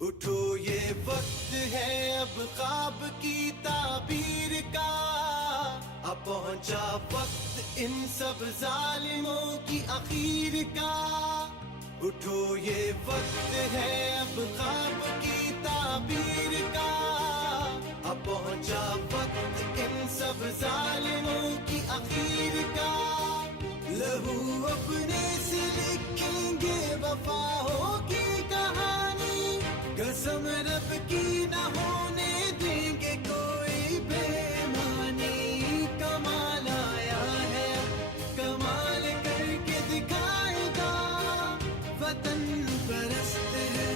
उठो ये वक्त है अब ख्वाब की ताबीर का, अब पहुंचा वक्त इन सब जालिमों की आखिर का। उठो ये वक्त है अब ख्वाब की ताबीर का, अब पहुंचा वक्त इन सब जालिमों की आखिर का। लहू अपने से लिखेंगे वफाओं की कहानी, कसम रब की न होने देंगे कोई बेईमानी। कमाल आया है कमाल करके दिखाएगा, वतन परस्त है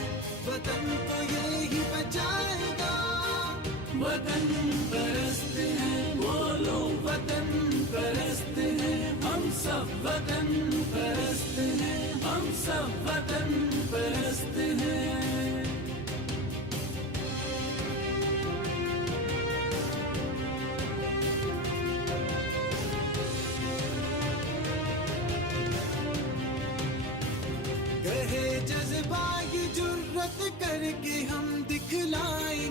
वतन को यही बचाएगा। वतन परस्त है बोलो वतन परस्त है, हम सब वतन परस्त हैं, हम सब वतन परस्त हैं। कहे जज्बा ये जुर्रत करके हम दिखलाएं